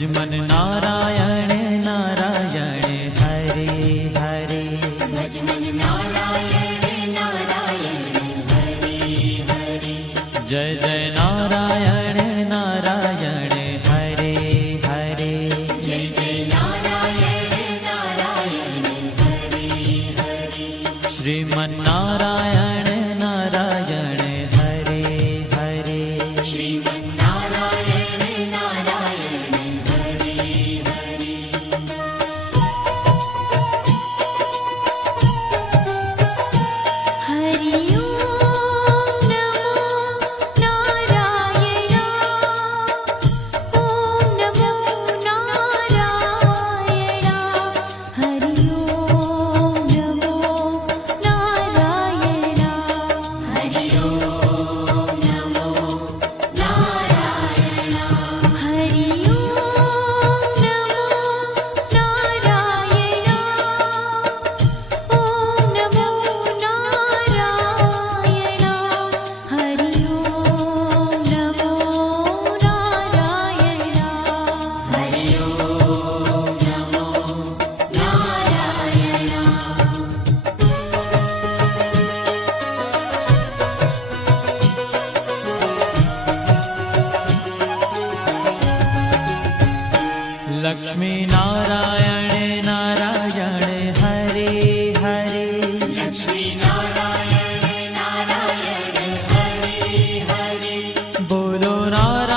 मन नारायण नारायण हरे हरे। भज मन नारायण नारायण हरे हरे। जय जय नारायण नारायण हरे हरे। जय जय नारायण नारायण हरे हरे। श्रीमन नारायण नारायण हरे हरे। श्रीमन नारायण नारायण हरे हरे। हरि ओम नमो नारायण। ओम नमो नारायण। हरि ओम नमो नारायण। हरि ओम नमो नारायण। हरि ओम नमो नारायण। ओम नमो नारायण। हरि ओम नमो नारायण। हरि ओम नमो नारायण। लक्ष्मी नारायण नारायण हरे हरे। लक्ष्मी नारायण नारायण हरे हरे। बोलो नारायण